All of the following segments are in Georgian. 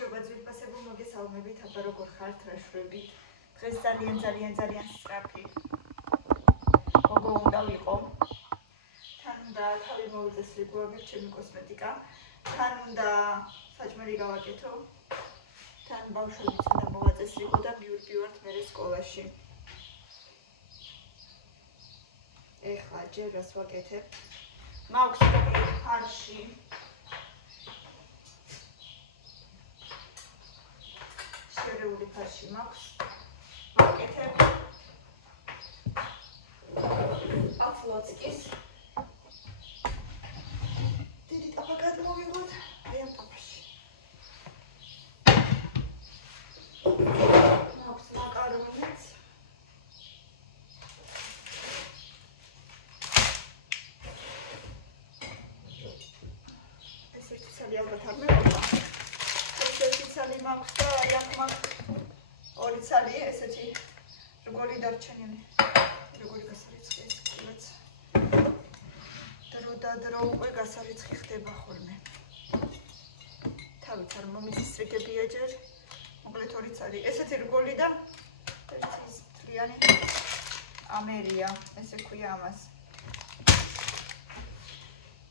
გამარჯობა ძვირფასებო მოგესალმებით, აბა როგორ ხართ, რა შვებით? დღეს ძალიან სწრაფი გოგო უნდა ვიყო. თან უნდა თავი მოვიძესლი გვაგებ ჩემი კოსმეტიკა. თან უნდა საჭმელი გავაკეთო. თან ბავშვებიც უნდა მოვაწესრიგო და მივდივართ მერე სკოლაში. ეხლა ჯერ რას ვაკეთებ? მაქვს ფარში შერეული ფარში მაქვს. ვაკეთებ აფლოცკის. დიდი ტაფა გადმოვიღოთ აი ამ ტაფაში. მაქვს მაკარონიც. ესეთი ცალი ალბათ არ მეყოლა. ესეთი ცალი მაქვს და აი აქ მაქვს ორი ცალი, ესეთი როგორი დარჩენილი. როგორი გასარიცხი ეს კილოც. დრო უკვე გასარიცხი ხდება ხოლმე. თავით არ მომიწისრიგებია ჯერ. მოკლედ ორი ცალი. ესეთი რგოლი და ერთი ის მთლიანი ამერია, ესე ქვია ამას.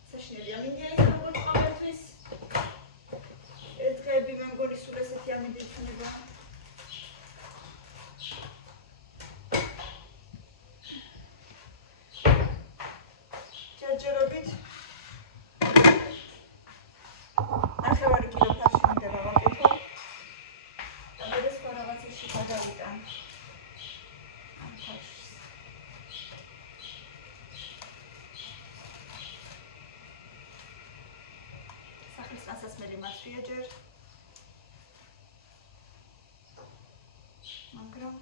საშინელი ამინდია ის როგორ ყოველთვის. ეს დღეები მე მგონი სულ ესეთი ამინდი იქნება. ჯერჯერობით ნახევარი კილო ფარში მინდა გავაკეთო და მერე სხვა რაღაცაში გადავიტან ამ ფარშს. სახლის გასასმელი მაცვია ჯერ, მაგრამ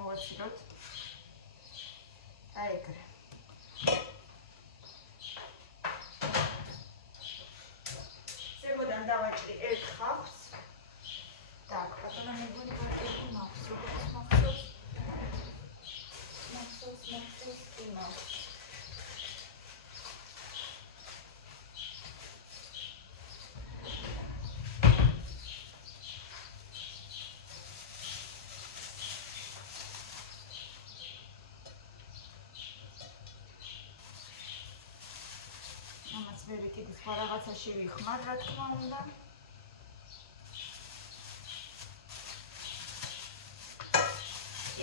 მოვაცილოთ აი ეგრე. ზემოდან დავაჭრი ერთ ხავს და აქ ბატონო მეგონი ვაკეთებ მაქვს როგორც მახსოვს კი მაქვს. ამას ვერ კიდე სხვა რაღაცაში ვიხმარ, რა თქმა უნდა.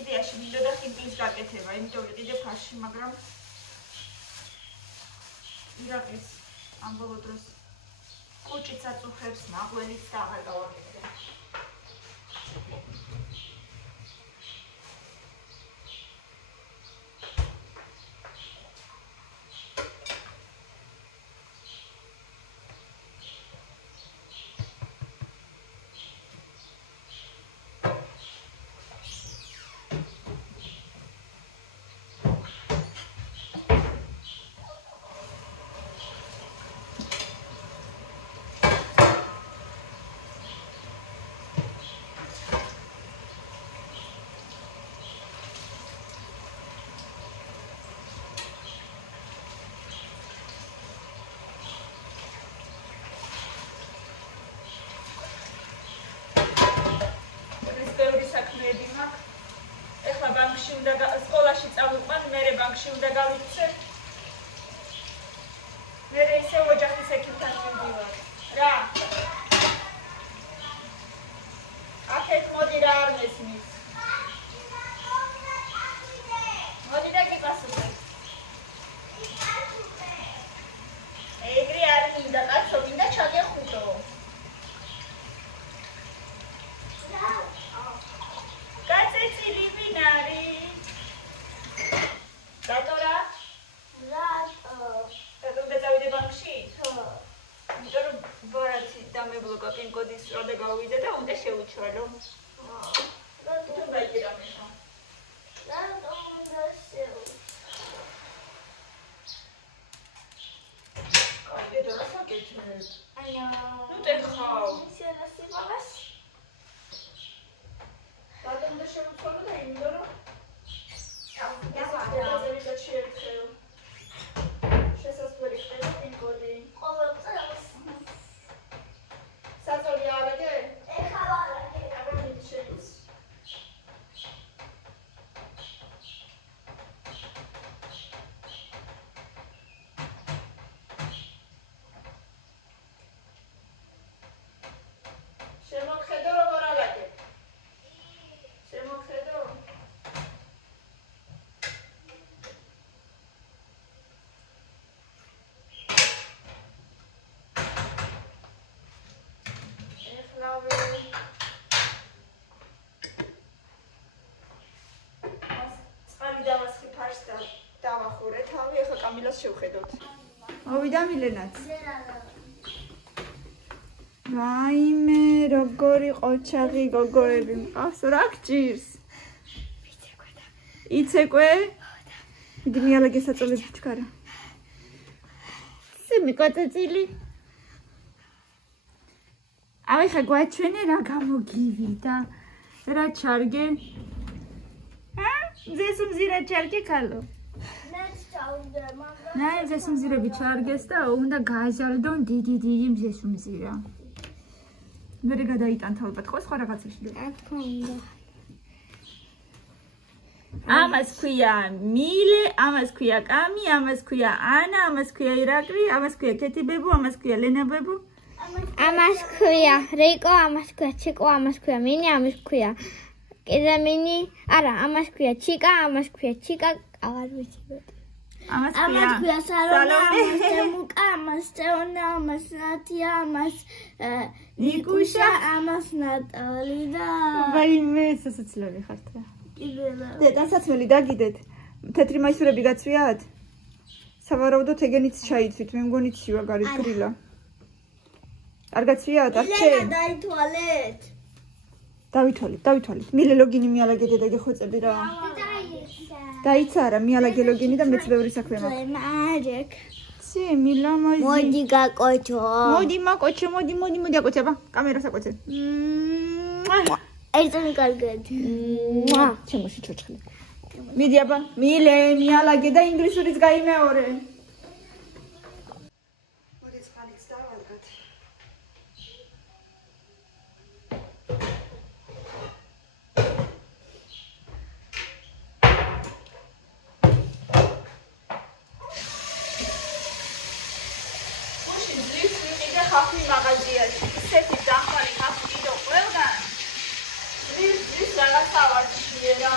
იდეაში მინდოდა ხიმპლის გაკეთება, იმიტომ ვიყიდე ფარში, მაგრამ ირაყის ამ ბოლო დროს კუჭიც აწუხებს, ნაღველიც და აღარ გავაკეთებ. საქმეები მაქვს. ეხლა ბანკში უნდა სკოლაში წავიყვან, მერე ბანკში უნდა გავიქცე. მერე ისევ ოჯახის ექიმთან მივდივარ. რა? აქეთ მოდი რა არ მესმის. მოდი და გიპასუხე. ეგრე არ მინდა, კაცო, მინდა ჩაგეხუტო. გაწეცილი ვინ არის? რატო? რატო უნდა წავიდე ბანკში? იმიტომ რომ ბარათი დამებლოკა პინ კოდის როდა გავიდე და უნდა შევუჩვალო. შემოწმება და იმიტომ რომ გასაგებად შეერთხელ. შესაძლებელი ხდება პინ-კოდი. ყოველ წელს. საწოლი ავედე? ეხლა ვარაგე. აბა მიდი შედის. შემოხედო როგორ ავაგე? შემოხედო? კამილას შევხედოთ. მოვიდა მილენაც. რაიმე, როგორი ყოჩაღი გოგოები მყავს, რა გჭირს? იცეკვე? მიდი მიალაგე საწოლები ჩქარა. სიმი კოტაწილი. ავი ხა გვაჩვენე რა გამოგივიდა. რა ჩარგე? ზესუმზირა ჩარგე ქალო. ნაი ზესუმზირები ჩარგეს და უნდა გააჟალდონ დიდი მზესუმზირა. მერე გადაიტანთ ალბათ ხო სხვა რაღაცაში. რა თქმა უნდა. ამას ქვია მილე, ამას ქვია კამი, ამას ქვია ანა, ამას ქვია ირაკლი, ამას ქვია კეთიბებუ, ამას ქვია ლენაბებუ. ამას ქვია რიკო, ამას ქვია ჩიკო, ამას ქვია მინი, ამას ქვია კიდე მინი. არა, ამას ქვია ჩიკა, ამას ქვია ჩიკა, აღარ ვიცი. ამას ქვია სალონე, ამას მუკა, ამას წეონა, ამას ნათია, ამას ნიკუშა, ამას ნატალი და ვაიმე სასაცილოები ხართ რა. კიდელა. დედასაცმელი დაგიდეთ. თეთრი მაისურები გაცვიათ? სავარაუდოდ ეგენიც ჩაიცვით, მე მგონი ცივა გარეთ გრილა. არ გაცვიათ? არ ჩე? დაითვალეთ. დავითვალეთ. მილე ლოგინი მიალაგე დედა გეხოცები რა. დაიცა რა, მიალაგე ლოგინი და მეც ბევრი საქმე მაქვს. მარეკ. ცი, მილა მოიძი. მოდი გაკოჩო. მოდი მაკოჩო, მოდი აკოჩე, აბა, კამერას აკოჩე. ერთმე კარგად. ჩემოში ჩოჩხლი. მიდი აბა, მილე, მიალაგე და ინგლისურიც გაიმეორე. მოდი წყალიც დავალგოთ. ხაფი მაღაზიაში ისეთი დამყარი ხაფი კიდო ყველგან ის რაღაცა ვარჩიერა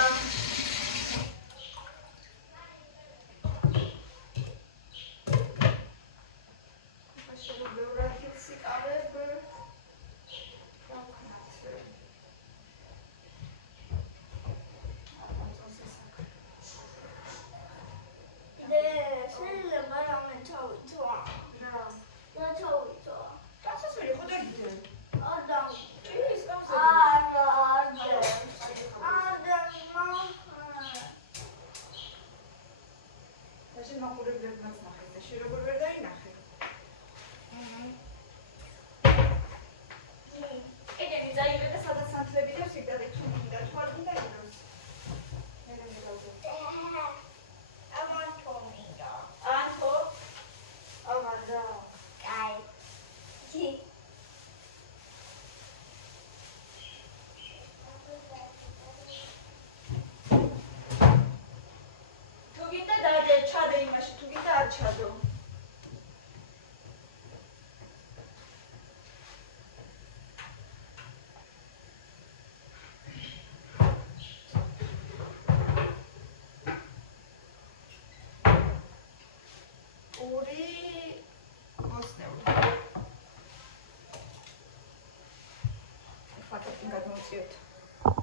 გადმოვწიოთ.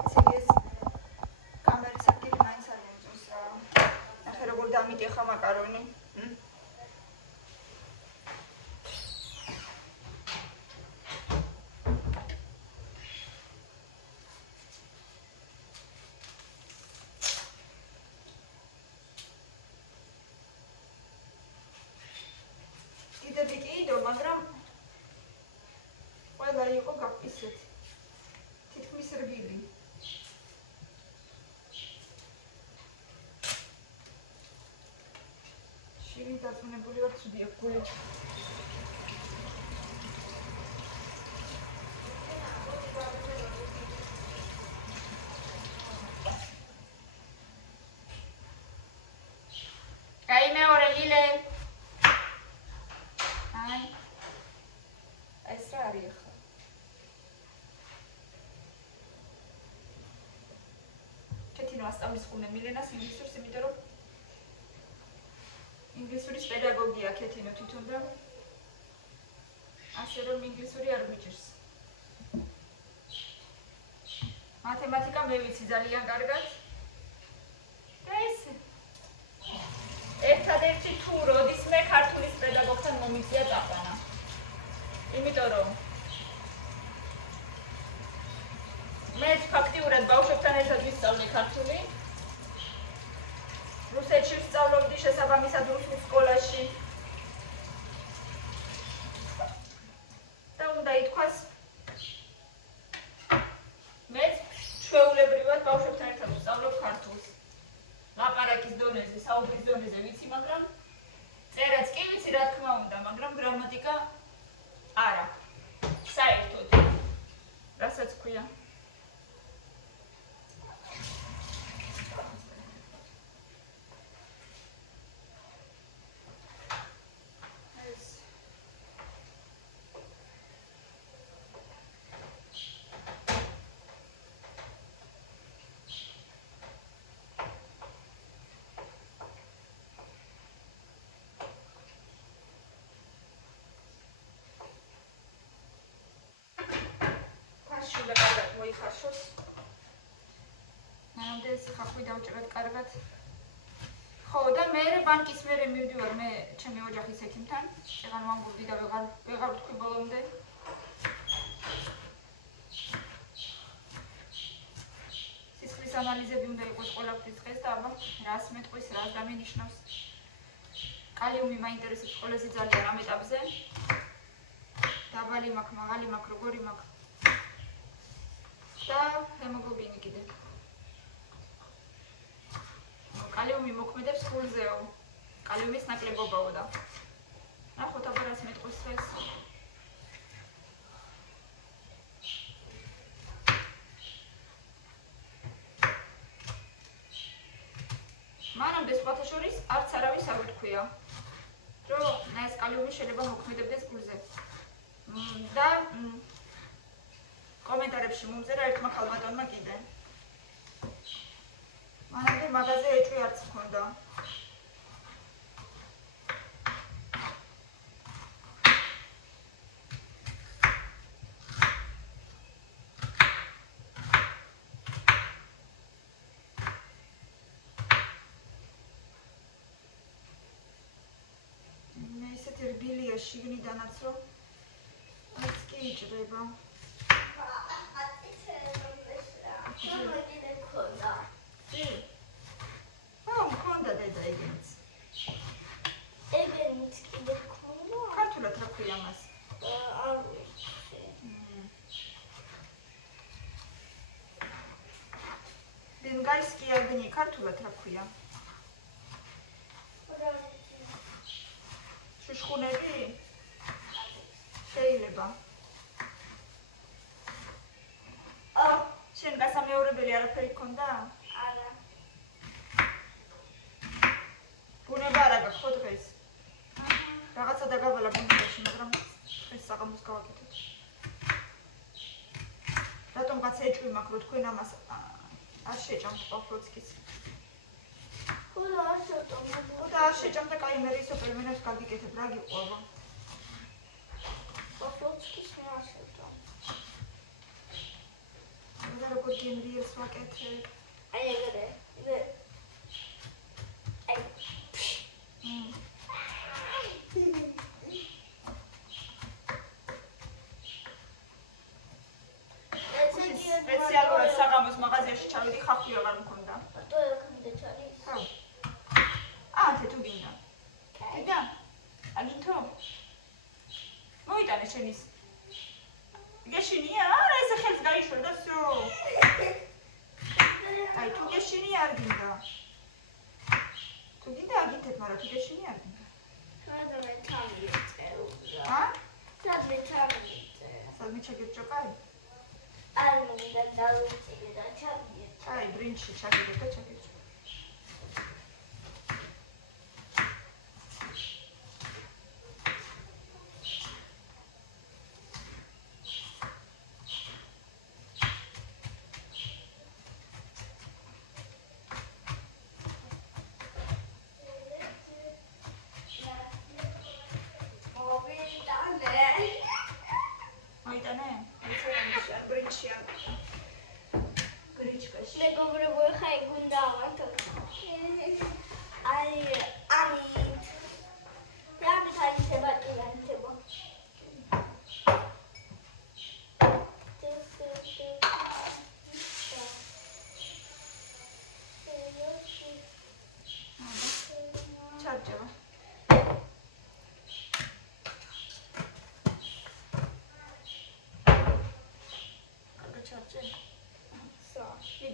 ესე ის კამერის ადგილი მაინც არ მომწონს რა. ნახე როგორ დამიტეხა მაკარონი. კიდევ კიდო, მაგრამ ყველა იყო ისეთი თითქმის რბილი. ისინი დაწუნებული ვარ, ცუდი აქვს გული. აი მეორე ლილე. აი. ეს რა არის ახლა? კეთილო ასწავლის ხუნე მილენას ინგლისურს, იმიტომ რომ ინგლისურის პედაგოგია კეთილო თვითონ და ასე რომ ინგლისური არ მიჭირს. მათემატიკა მე ვიცი ძალიან კარგად. და ესე ერთადერთი თუ როდისმე ქართულის პედაგოგთან მომიწია წაყვანა. იმიტომ რომ მე ფაქტიურად ბავშვებთან ერთად ვისწავლე ქართული. რუსეთში ვსწავლობდი შესაბამისად რუსულ სკოლაში. და უნდა ითქვას მე ჩვეულებრივად ბავშვებთან ერთად ვსწავლობ ქართულს. ლაპარაკის დონეზე, საუბრის დონეზე ვიცი, მაგრამ წერაც კი ვიცი, რა თქმა უნდა, მაგრამ გრამატიკა არა. საერთოდ. რასაც ქვია. ხარშოს. მანამდე ეს ხახვი დავჭერეთ კარგად. ხო და მე ბანკის მერე მივდივარ მე ჩემი ოჯახის ექიმთან. შეღარ მომგვრდი და ვეღარ ვთქვი ბოლომდე. სისხლის ანალიზები უნდა იყოს ყველაფრის დღეს და აბა რას მეტყვის, რას დამენიშნავს. კალიუმი მაინტერესებს ყველაზე ძალიან ამ ეტაპზე. დაბალი მაქვს, მაღალი მაქვს, როგორი მაქვს. და ჰემოგლობინი კიდე. კალიუმი მოქმედებს ხულზეო. კალიუმის ნაკლებობაო და. ნახოთ აბა რას მეტყვის ეს. მანამდე სხვათა შორის არც არავის არ უთქვია, რომ ეს კალიუმი შეიძლება მოქმედებდეს გულზე. და კომენტარებში მომწერა ერთმა ქალბატონმა კიდე. მანამდე მაღაზია ეჭვი არც მქონდა. მე ისეთი რბილია შიგნიდანაც, რომ ეს კი იჭრება. მქონდა დედა ეგენიც. ეგენიც კიდე მქონდა? ქართულად რა ქვია მას? არ ვიცი. ბენგალსკი აგნი ქართულად რა ქვია? შუშხუნები? შეიძლება. შენ გასამეორებელი არაფერი გქონდა? არა. ბუნება არა გაქვს ხო დღეს? რაღაცა დაგავალა ბუნებაში, მაგრამ ეს საღამოს გავაკეთოთ. რატომღაც ეჭვი მაქვს, რომ თქვენ ამას არ შეჭამთ პოფლოცკის. ხოდა არ შეჭამდა. ხოდა არ შეჭამდა, კაი მე ისო პერმენებს გაგიკეთებ, რა გიყვება? პოფლოცკის მე არ შეჭამ. და როგორ გემრიელს ვაკეთებ? აი ეგრე. სპეციალურად საღამოს მაღაზიაში ჩავიდი, ხახვი აღარ მქონდა. რატო ექნიდა ჩალის? ხო. ათე თუ გინდა. გინდა? აგითო? მოიტანე შენის. გეშინია? არა, ესე ხელს გაიშვა და всё. აი, თუ გეშინია არ გინდა. თუ გინდა აგითებ, მაგრამ თუ გეშინია არ გინდა. სადმე ჩაგირჭო კაი? კაი, ბრინჩი ჩაგირჭო და ჩაგირჭო.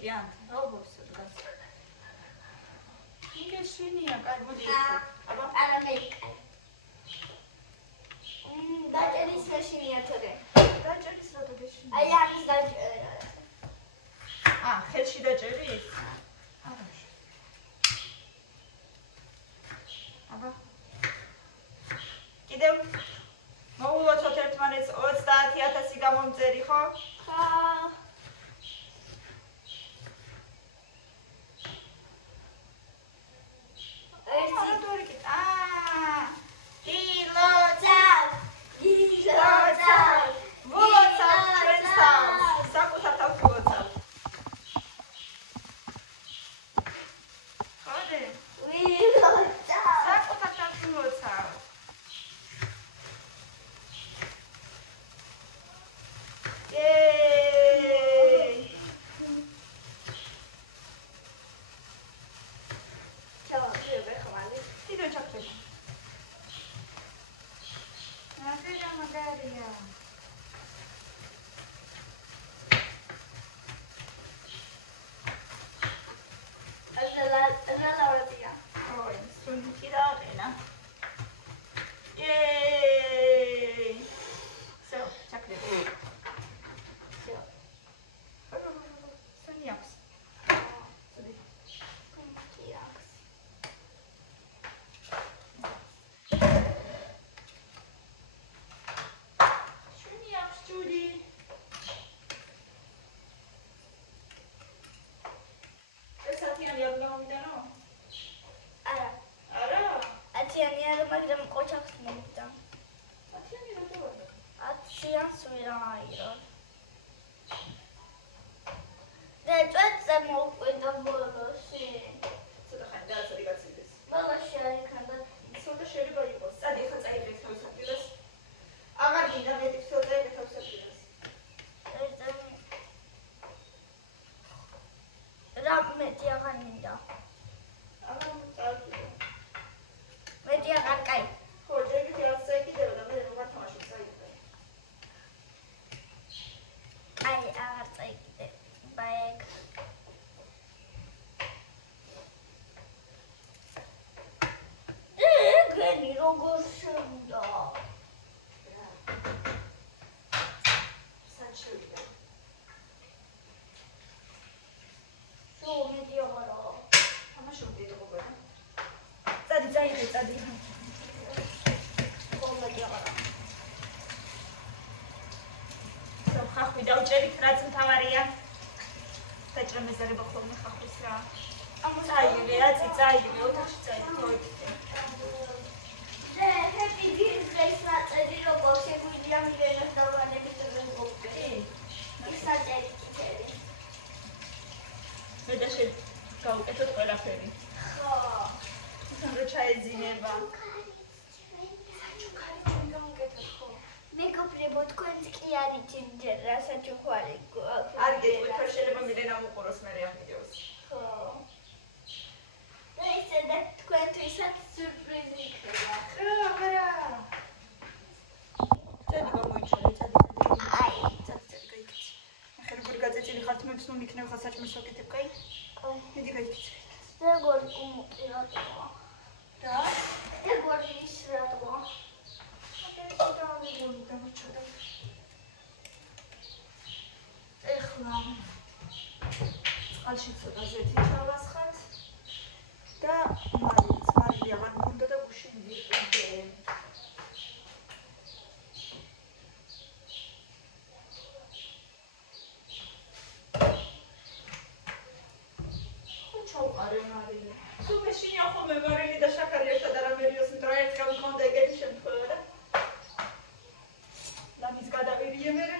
Idiant, robos, დგას. იქ შვენია, კაი, მოდი. აბა, არამერიკა. დაჭერის მაშინია თორე. დაჭერის რა დაგეშინია? აი ამის დაჭერა. ხელში დაჭერის? არა. აბა. კიდევ მოულოცოთ ერთმანეთს 30000 გამომწერი, ხო? ხო. დავჭერით რაც მთავარია დაჭრემეზარება ხოლმე ხახვის რა წაიღე აწი წაიღე ოთახში წაიღე ჰეპი ბირთდეის ნაწერი როგორ შეგვიძლია მილენოს დავანებით მეგობრები ის ნაწერი კიდევ მე და შე გავუკეთოთ ყველაფერი ხო რა ჩაეძინება მეგობრებო თქვენც კი არის ჯინჯერ რასაჩუქარი არ გეტყვით რა შეიძლება მილენა მოყუროს მე ამ ვიდეოს ხო და ისე და თქვენთვისაც სიურპრიზი იქნება რა წელი გამოიჩინე წელი აი წელი გაიქცე ახლა როგორ გაწეწილი ხართ მე ვსნუ მიქნევ ხა საჭმელს ვაკეთებ კაი მიდი გაიქცე როგორ უმყიროა და გორგის რატოა? ეხლა წყალში ცოტა ზეთი ჩავასხათ და მარი აღარ მქონდა და გუშინ ვიყიდე. ჩავყარე მარი. თუ მეშინია ხოლმე მარილი და შაქარი ერთად არ ამერიოს მტრა ერთხელ მქონდა ეგეთი შემთხვევა და ლამის გადავირიე მერე.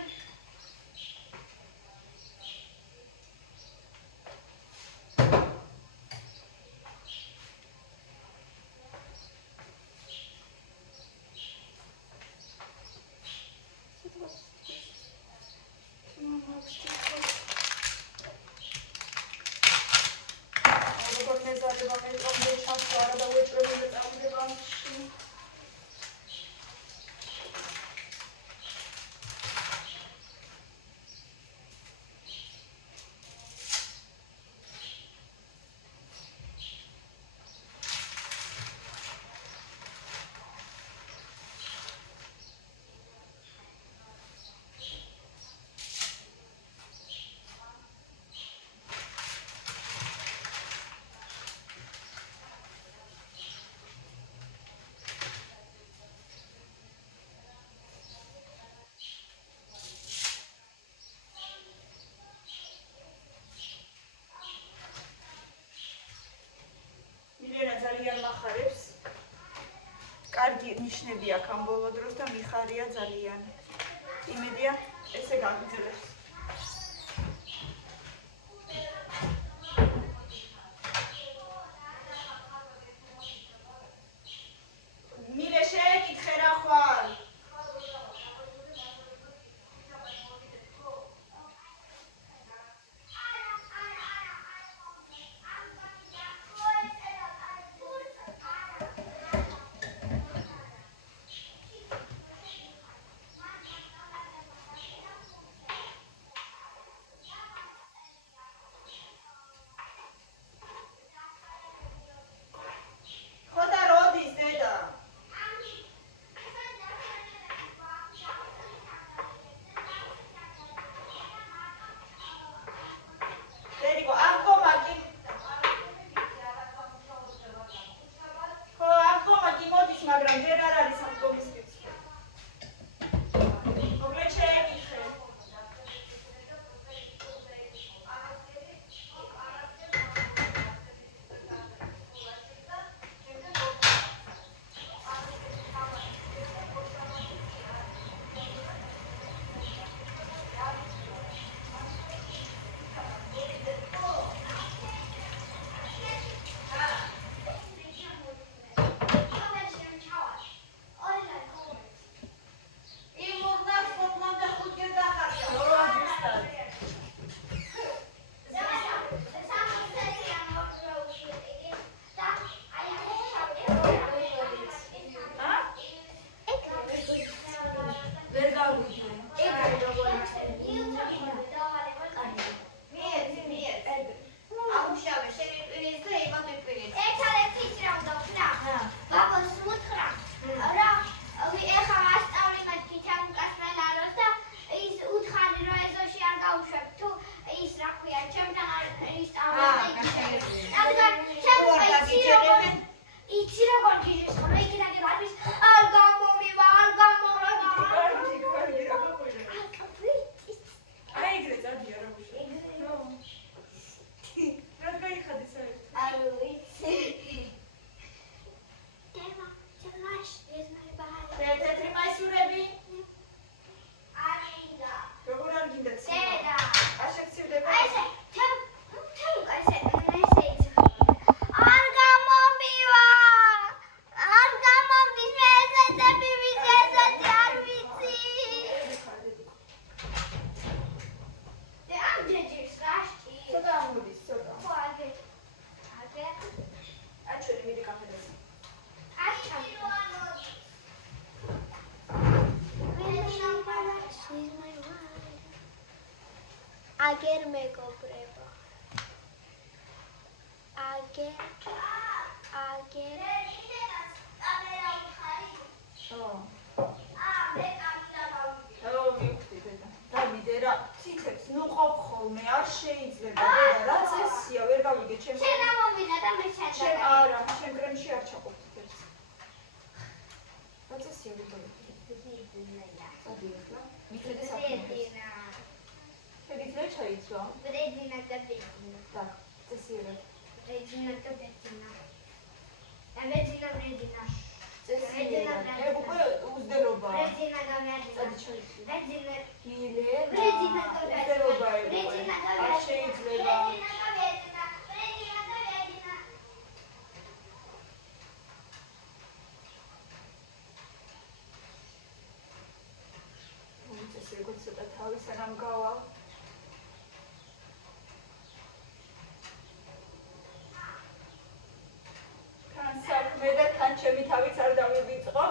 ძალიან მახარებს. კარგი ნიშნები აქვს ამ ბოლო დროს და მიხარია ძალიან. იმედია ესე გაგრძელებს. მილე შეეკითხე რა ხვალ? Ager megobrevo. Ager. დავიდე რა ციცებს ნუ ყოფ ხოლმე არ შეიძლება და რა წესია ვერ გავიგე ჩემ შენ ამოვიდა და მე შენ არა ჩემ კრემში არ ჩაყოფ ციცებს რა წესია ვერ გავიგე მიხედე საქმეა შეგვიძლია ჩაიცვა ბრედინა და ბედინა და წესია ბრედინა და ბედინა და ბრედინა წესია უკვე უზდელობა ბრედინა და მედინა ბრედინა ბრედინა და უზდელობა არ შეიძლება წესია გოცოტა თავის რამ გავალ საქმე და თან ჩემი თავიც არ დავივიწყო.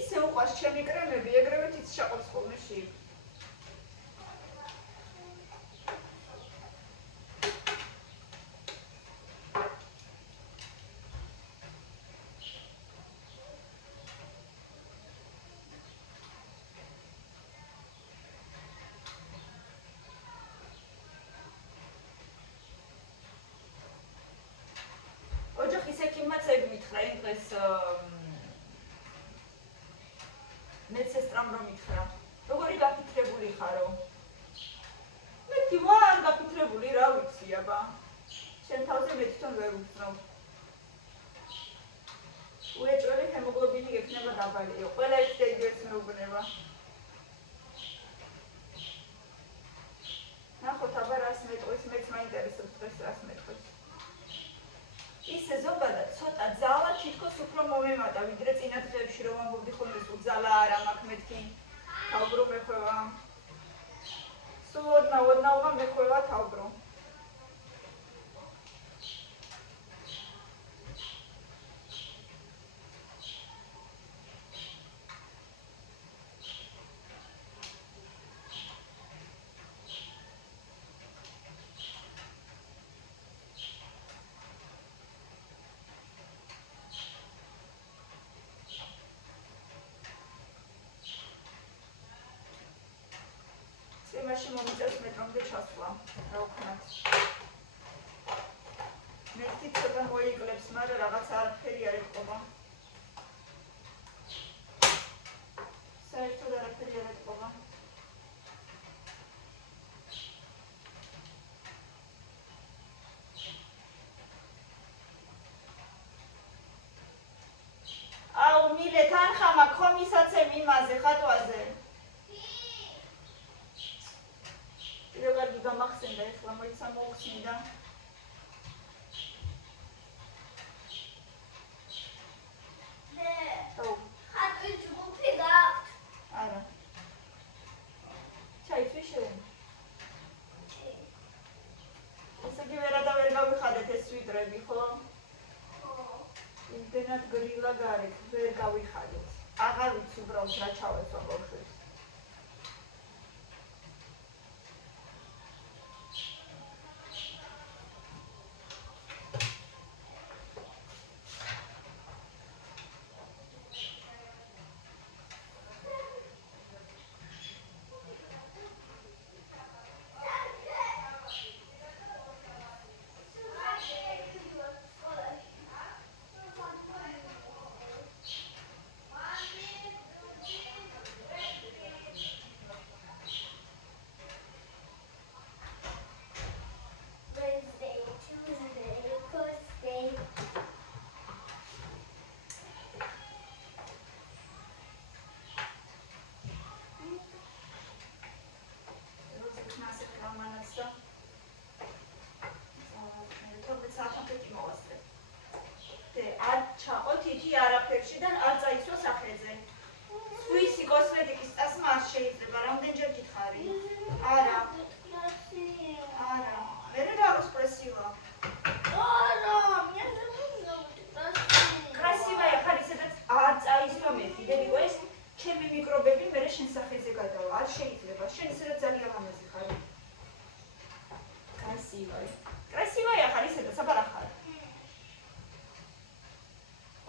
ისე უყვარს ჩემი კრემები, ეგრევე თიც ჩაყობს ხოლმე შიგ. დღეს მეცესტრამ რომ მითხრა როგორი გაფიქრებული ხარო მე თვითონ არ გაფიქრებული რა ვიცი აბა შენ თავზე მე თვითონ ვერ ვუცნობ უეჭველი ჰემოგლობინი გექნება დაბალიო ყველა ის იგივეს მეუბნება ნახოთ აბა რას მეტყვის მეც მაინტერესებს დღეს რას მეტყვის ისე ზოგადად ცოტა ძალა თითქოს უფრო მომემატა ვიდრე წინა დღეებში რომ ამბობდი ხოლმე სულ ძალა არ აქვს მეთქი თავბრო მეხვევა სულ ოდნავ მეხვევა თავბრო იმაში მომიწევს მეტრომდე ჩასვლა რა ვქნათ მეთი ცოტა მოიკლებს მაგრამ რაღაც არაფერი არ ეთყობა საერთოდ არაფერი არ ეთყობა აუ მილე თანხამა კომისაცემ იმაზე ხატვაზე როგორ გამახსენდა ახლა მოიცა მოუხსნიდა ხატვით ჯგუფი გაქვთ არა ჩაიცვი შენ ესე იგი ვერა და ვერ გავიხადეთ ეს სვიტრები ხო იმდენად გრილა გარეთ ვერ გავიხადეთ აღარ ვიცი უბრალოდ რა ჩავეცვა ბავშვებს ჩემი მიკრობები მე შენ სახეზე გადავა. არ შეიძლება. შენ ისე ძალიან ლამაზი ხარ. Красивая ხარ ისე და საბარა ხარ.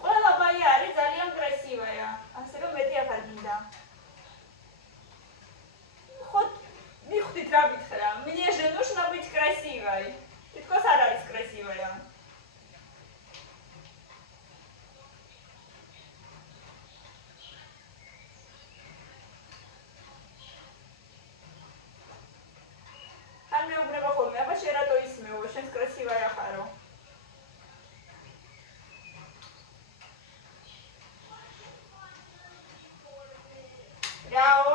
ყველა ბაია არის ძალიან красивая. ასე რომ მეტი აღარ მინდა. ხოთ მიხვდით რა გითხრა. Мне же нужно быть красивой. თითქოს არ არის красивая. ან მეუბნება ხოლმე, აბა შენ რატო ისმეო, შენს красивая ხარო. Bravo.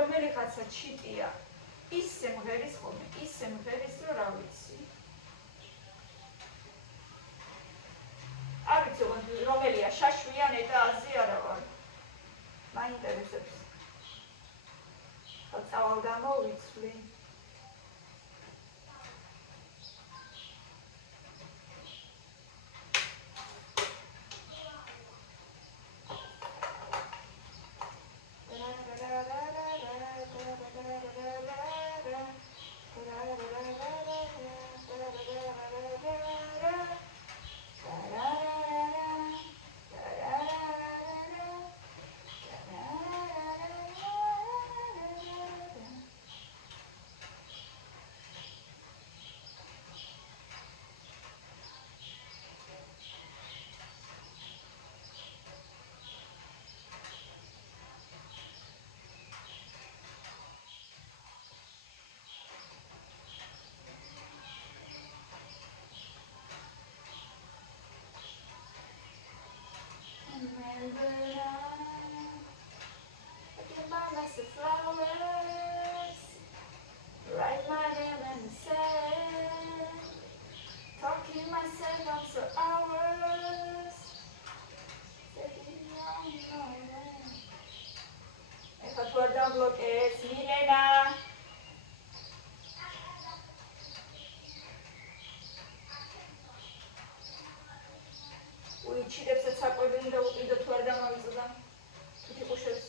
რომელიღაცა ჩიტია ისე მღერის ხოლმე, ისე მღერის, რომ რა ვიცი. არ ვიცი, რომელია, შაშვია, ნეტა, აზი არა ვარ. მაინტერესებს. წავალ გამოვიცვლი. Write my name in the sand, talking myself on for hours. If I put down block it's Milena. We cheated at top of the Twitter down. Tutti pushes.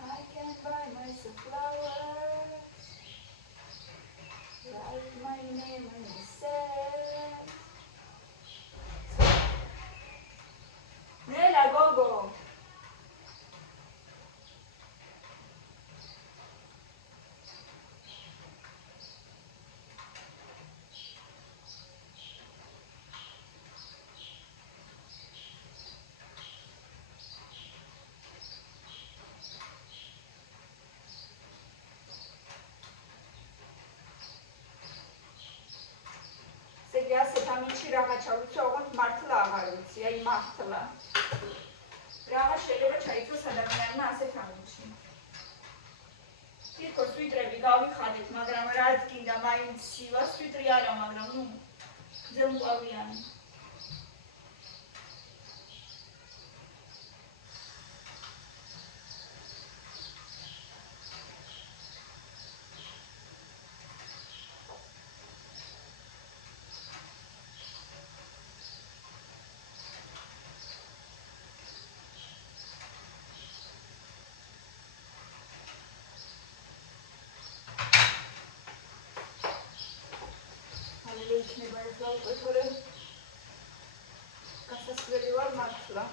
I can buy myself flowers, write my name in the sand. Nela, go. ასე დამიჩი რაღაცა ვიცი, ოღონდ მართლა აღარ ვიცი, აი მართლა. Რაღაც შეიძლება ჩაიწოს ადამიანმა ასე დამიჩი. თითქოს სვიტრები გავიხადეთ, მაგრამ რაც გინდა მაინც ცივა, სვიტრი არა, მაგრამ ნუ ძელმყავიანი. დავუკვირთ ორი გასასვლელი ვარ მართლა.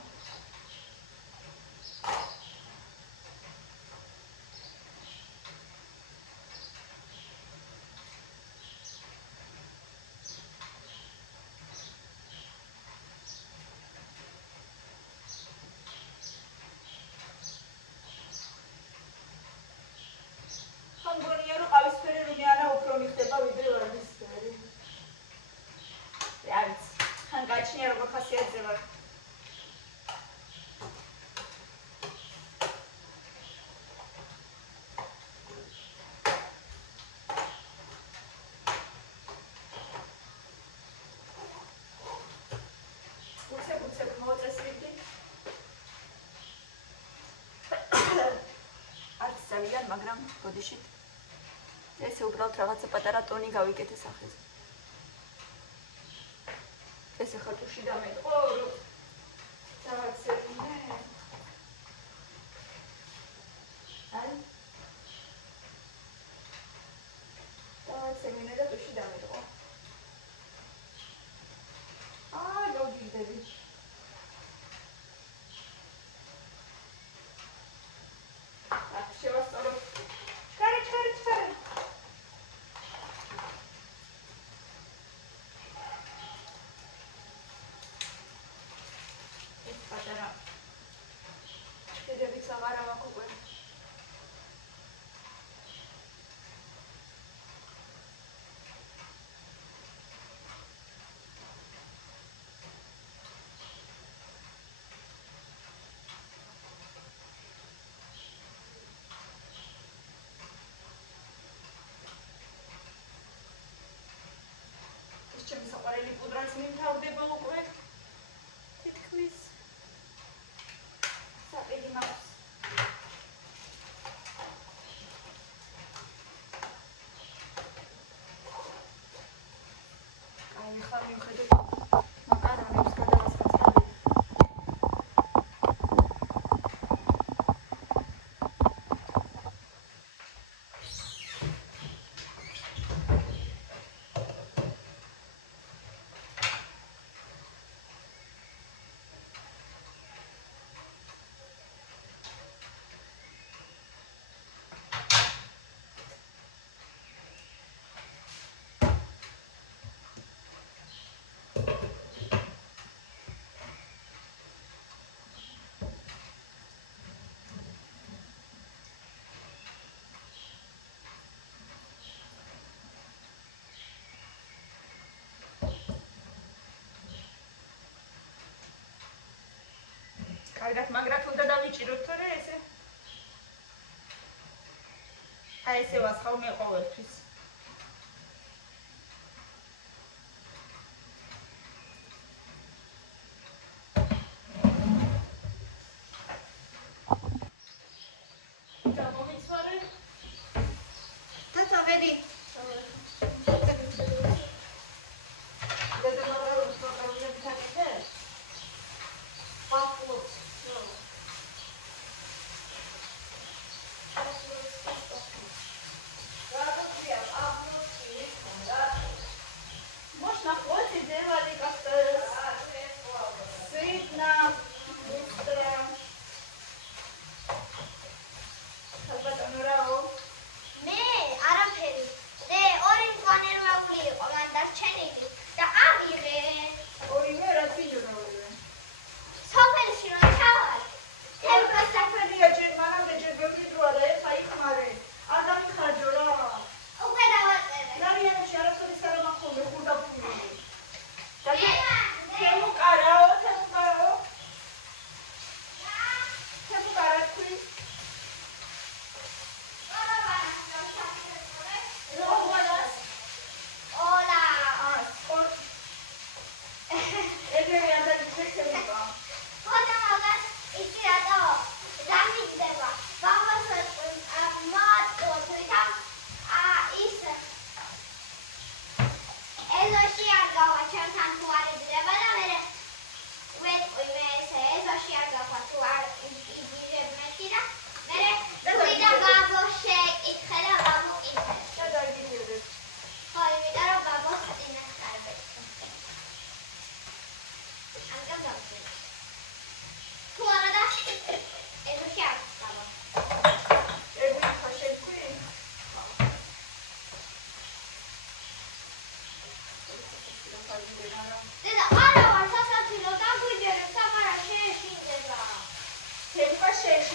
მგონია რომ ყავისფერი რუხი არა უფრო მიხდება ვიდრე ვარდისფერი. არის ხან გაჩნია როგორ ხასიათზე ვარ. უცებ მოწესრიგდი. არც ძალიან, მაგრამ გოდიშით ეს უბრალოდ რაღაცა პატარა ტონი გავიკეთე სახეზე. ეს ახლა ტუში დამეტყო, რომ დავაცეპინე. აი. დავაცეპინე და ტუში დამეტყო. გავდიდები. აქ შევასწორო. ჩქარი. პატარა შედებით აღარა მაქვს უკვე. ეს ჩემი საყვარელი პუდრაც მიმთავრდება უკვე. თითქმის საყიდი მაქვს. აი ხა მივხედე მაკარონებს გადავასწრებ. კარგად, მაგრად უნდა დავიჭიროთ, თორე ესე. აი ესე ვასხავ მე ყოველთვის. დავომიცვალე. თათა ვედი.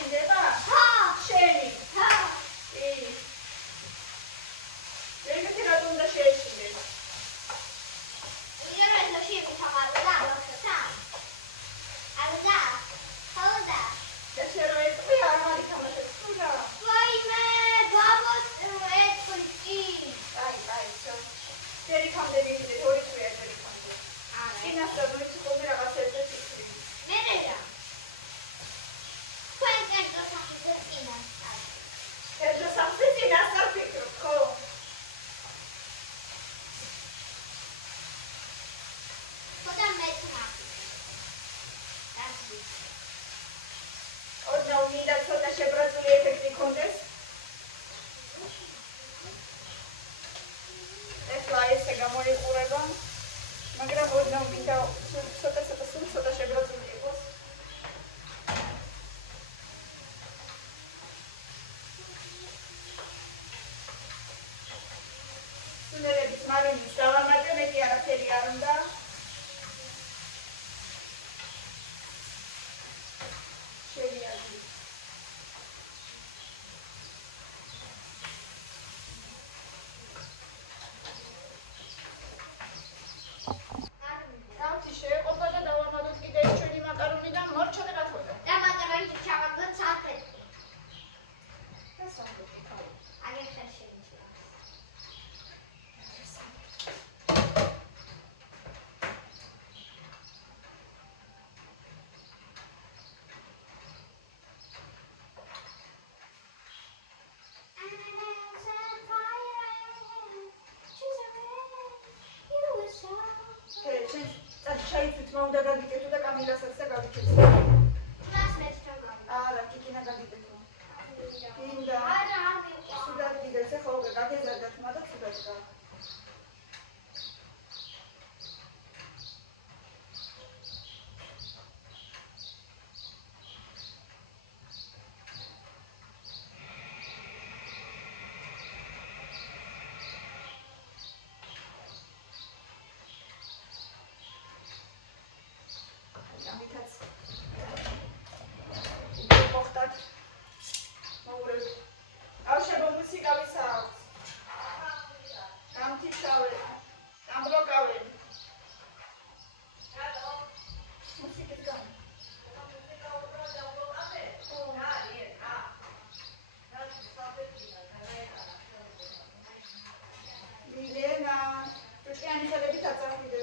შეეშინდება? ხო. შენი. ხო. კი. ეგეთი რატომ უნდა შეეშინდეს? უიარეს შეიძლება თამარდა, ლოქცა. არდა. ხოლდა. და შენ რო ეტყვი არ მართამაშე თუ რა? ვაიმე, ბაბოს ეტყვი კი. აი, შერიქამდე მივიდე, ორი წვია შერიქამდე. არა. წინასწარ ვიცი ხოლმე რაღაც ერთ-ერთი წვი. მე რა. თქვენ კერძო სახეზე წინასწარ. კერძო სახეზე წინასწარ ფიქრობ, ხო? ხოდა მეც ნახე. დასვი. ოდნავ მინდა ცოტა შებრაწული ეფექტი ქონდეს. ეხლა ესე გამოიყურება, მაგრამ ოდნავ მინდა ცოტა შებრაწული იყოს. სუნელების მარინის დავამატე, მეტი არაფერი არ უნდა. შევიაზრი. გავთი შეეყოფა და დავამატოთ კიდე ჩვენი მაკარონი და მორჩა და გათხოვდა. და მაგარონი ჩავაგდოთ საფრთხე. და საფრთხე თავი. აგერ ხარ შეიძლება. ჩაიცვით მა უნდა გაგიკეთო და კამილასაც და გავიქეცო. მას მეც ჩავაგდო. არა, კიკინა გაგიკეთო. გინდა. არა, არ მიყვა. სუდად გიგეცე ხო გაგეზარდათ მა და სუდად გა. ამითაც მოხდათ მოურევ ავშებო მუსიკალის აქვს გამთიშავე ამბროკავე რატო მუსიკის გამ მილენა ჭუჭიანი ხელებით აწაფიდე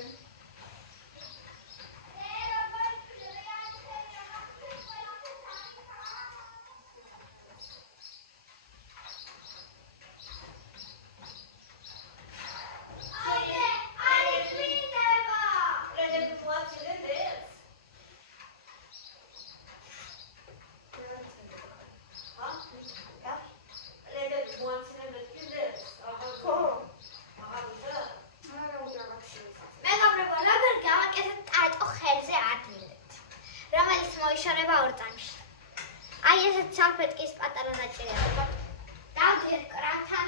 მოიშორება ორ წამში. აი ესეთ სალფეტკის პატარა ნაწილი აქვს. დავდიეთ კრამთან.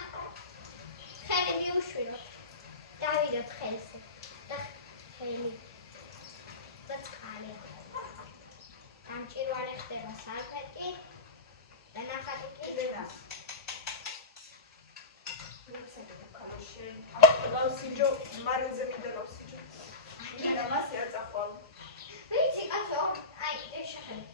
ხელი მიუშვიროთ. დავიდოთ ხელზე. და ხელი. და წყალი. დამჭირვარე ხდება სალფეტკი. და ნახატი კიდედა. ლავსიჯო მარილზე მინდა ლავსიჯო. მინდა მასე აწახვალ. ვიცი, კაცო, აი, ეს შეხედე.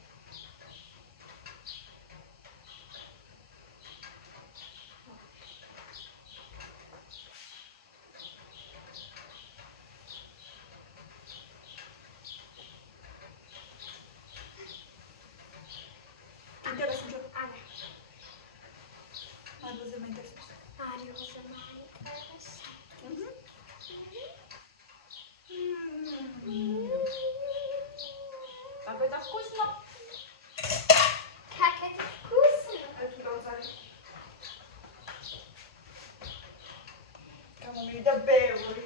კიდე ლავსიჯო. არა. მარილზე მინდებს. მარილზე მაინტერესებს. Как это вкусно! Как это вкусно! Это долго. Кому мне да беури.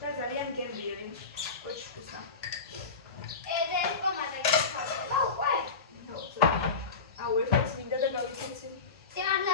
Да, залиан гембири. Очень вкусно. Это из помада. Ой! А вы хоть не да галкинцы? Ты надо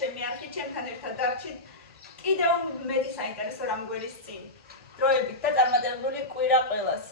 ჩემი არხი, ჩემთან ერთად დარჩით კიდევ მეტი საინტერესო რამ გველის წინ. დროებით და წარმატებული კვირა ყველას.